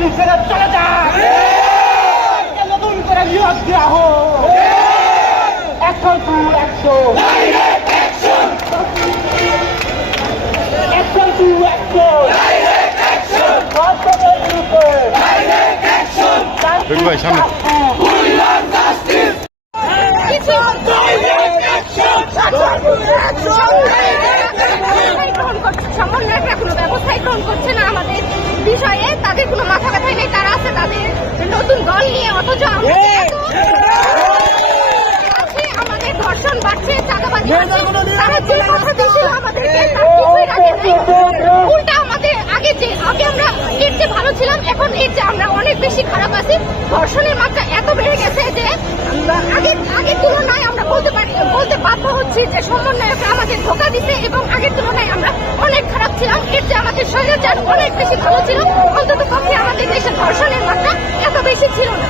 চলে যাক, নতুন করে নিয়োগ দেওয়া হোক। Action to action, action to action, ধর্ষকের বিরুদ্ধে ভাই সামনে সমন্বয়করা কোনো ব্যবস্থাই গ্রহণ করছে না আমাদের বিষয়ে। তাদের কোনো মাথা ব্যথাই নেই, তারা আছে তাদের নতুন দল নিয়ে। অথচ আমাদের ধর্ষণ বাড়ছে, চাঁদাবাজি বাড়ছে। তারা যে কথা দিয়েছিল আমাদেরকে তার কিছুই রাখে নাই। উল্টা আমাদের আগে আমরা এর চেয়ে ভালো ছিলাম, এখন এর চেয়ে আমরা অনেক বেশি খারাপ আছি। ধর্ষণের মাত্রা এত বেড়ে গেছে যে আগের তুলনায় আমরা বলতে বাধ্য হচ্ছি যে সমন্বয়করা আমাদের ধোঁকা দিচ্ছে এবং আগের তুলনায় আমরা অনেক খারাপ ছিলাম। এর চেয়ে আমাদের স্বৈরাচার অনেক বেশি ভালো ছিল। অন্তত পক্ষে আমাদের দেশে ধর্ষণের মাত্রা এত বেশি ছিল না।